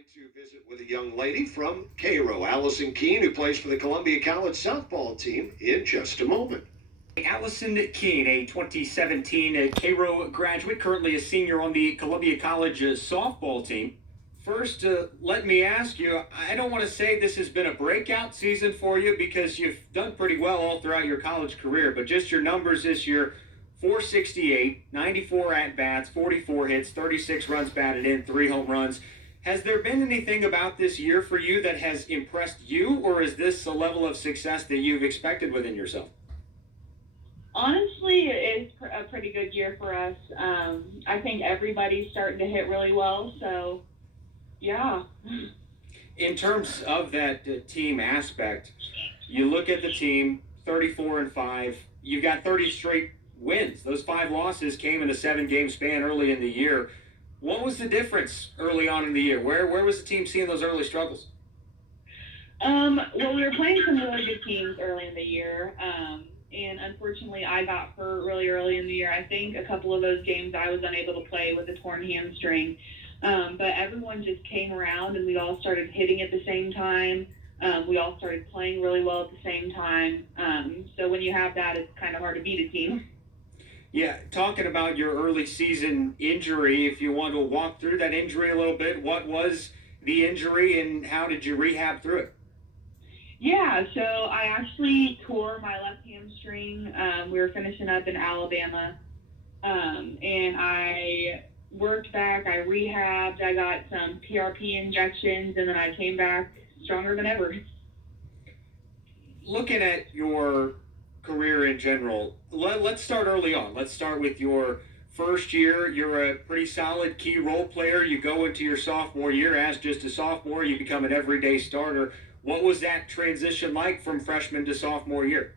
going to visit with a young lady from Cairo, Allison Keene, who plays for the Columbia College softball team, in just a moment. Allison Keene, a 2017 Cairo graduate, currently a senior on the Columbia College softball team. First, let me ask you, I don't want to say this has been a breakout season for you because you've done pretty well all throughout your college career, but just your numbers this year: 468, 94 at-bats, 44 hits, 36 runs batted in, 3 home runs. Has there been anything about this year for you that has impressed you, or is this a level of success that you've expected within yourself? Honestly, it is a pretty good year for us. I think everybody's starting to hit really well, so yeah. In terms of that team aspect, you look at the team, 34-5. You've got 30 straight wins. Those 5 losses came in a 7-game span early in the year. What was the difference early on in the year? Where was the team seeing those early struggles? Well, we were playing some really good teams early in the year, and unfortunately, I got hurt really early in the year. I think a couple of those games I was unable to play with a torn hamstring, but everyone just came around, and we all started hitting at the same time. We all started playing really well at the same time. So when you have that, it's kind of hard to beat a team. Yeah, talking about your early season injury, if you want to walk through that injury a little bit, what was the injury and how did you rehab through it? Yeah, so I actually tore my left hamstring. We were finishing up in Alabama, and I worked back. I rehabbed. I got some PRP injections, and then I came back stronger than ever. Looking at your career in general, let's start early on. Let's start with your first year. You're a pretty solid key role player. You go into your sophomore year as just a sophomore. You become an everyday starter. What was that transition like from freshman to sophomore year?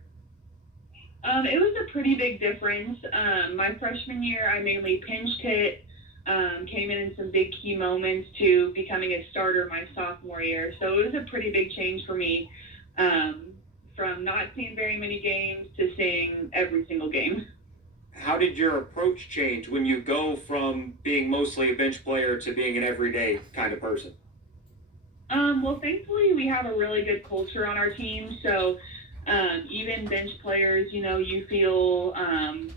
It was a pretty big difference. My freshman year, I mainly pinched hit, came in some big key moments, to becoming a starter my sophomore year. So it was a pretty big change for me, from not seeing very many games to seeing every single game. How did your approach change when you go from being mostly a bench player to being an everyday kind of person? Well, thankfully, we have a really good culture on our team. So even bench players, you feel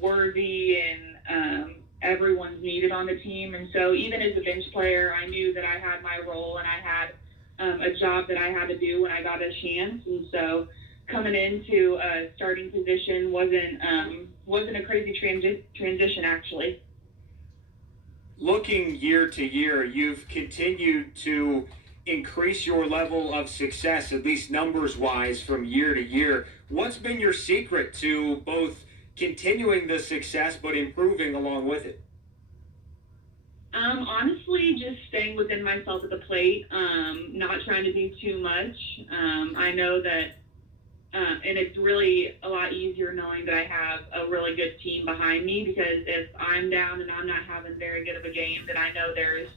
worthy, and everyone's needed on the team. And so even as a bench player, I knew that I had my role, and I had a job that I had to do when I got a chance. And so coming into a starting position wasn't a crazy transition, actually. Looking year to year, you've continued to increase your level of success, at least numbers wise, from year to year. What's been your secret to both continuing the success but improving along with it? Honestly, just staying within myself at the plate, not trying to do too much. I know that, and it's really a lot easier knowing that I have a really good team behind me, because if I'm down and I'm not having very good of a game, then I know there's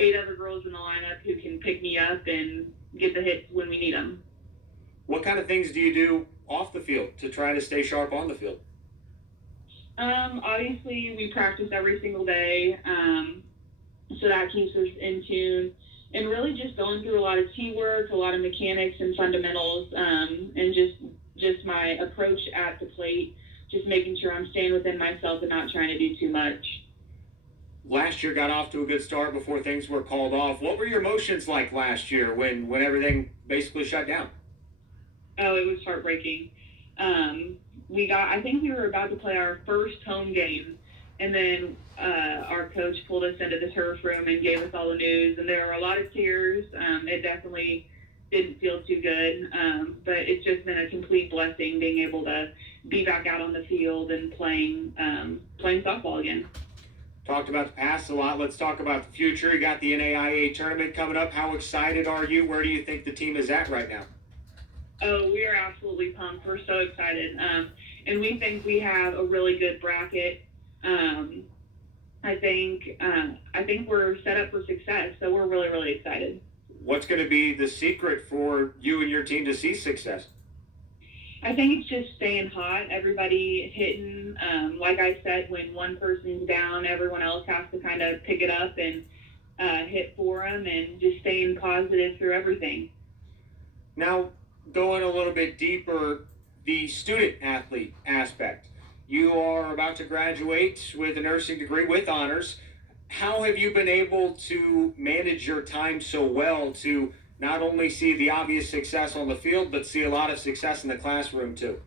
8 other girls in the lineup who can pick me up and get the hits when we need them. What kind of things do you do off the field to try to stay sharp on the field? Obviously, we practice every single day, so that keeps us in tune. And really just going through a lot of tee work, a lot of mechanics and fundamentals, and just my approach at the plate, just making sure I'm staying within myself and not trying to do too much. Last year got off to a good start before things were called off. What were your emotions like last year when everything basically shut down? Oh, it was heartbreaking. I think we were about to play our first home game, and then our coach pulled us into the turf room and gave us all the news, and there were a lot of tears. It definitely didn't feel too good, but it's just been a complete blessing being able to be back out on the field and playing softball again. Talked about the past a lot. Let's talk about the future. You got the NAIA tournament coming up. How excited are you? Where do you think the team is at right now? Oh, we are absolutely pumped. We're so excited. And we think we have a really good bracket. I think we're set up for success, so we're really, really excited. What's going to be the secret for you and your team to see success? I think it's just staying hot, everybody hitting. Like I said, when one person's down, everyone else has to kind of pick it up and hit for them and just staying positive through everything. Now, going a little bit deeper, the student athlete aspect. You are about to graduate with a nursing degree with honors. How have you been able to manage your time so well to not only see the obvious success on the field, but see a lot of success in the classroom too?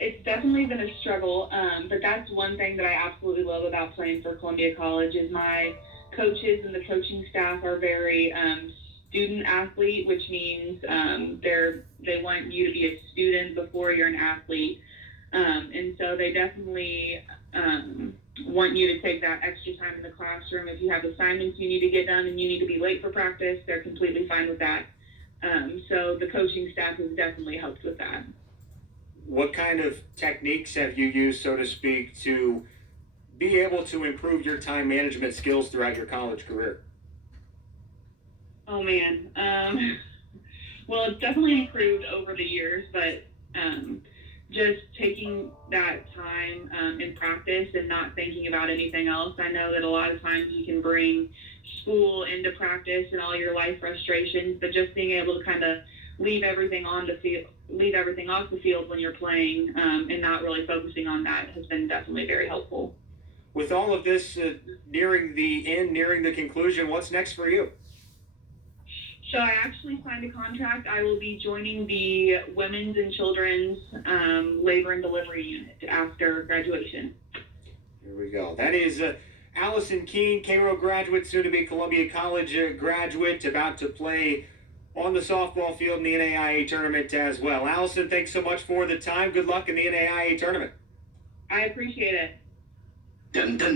It's definitely been a struggle, but that's one thing that I absolutely love about playing for Columbia College is my coaches and the coaching staff are very student athlete, which means they want you to be a student before you're an athlete, and so they definitely want you to take that extra time in the classroom. If you have assignments you need to get done and you need to be late for practice, they're completely fine with that. So the coaching staff has definitely helped with that. What kind of techniques have you used, so to speak, to be able to improve your time management skills throughout your college career? Oh man. Well, it's definitely improved over the years, but just taking that time in practice and not thinking about anything else. I know that a lot of times you can bring school into practice and all your life frustrations, but just being able to kind of leave everything off the field when you're playing and not really focusing on that has been definitely very helpful. With all of this nearing the end, nearing the conclusion, what's next for you? So I actually signed a contract. I will be joining the Women's and Children's Labor and Delivery Unit after graduation. Here we go. That is Allison Keene, Cairo graduate, soon to be Columbia College graduate, about to play on the softball field in the NAIA tournament as well. Allison, thanks so much for the time. Good luck in the NAIA tournament. I appreciate it. Dun, dun.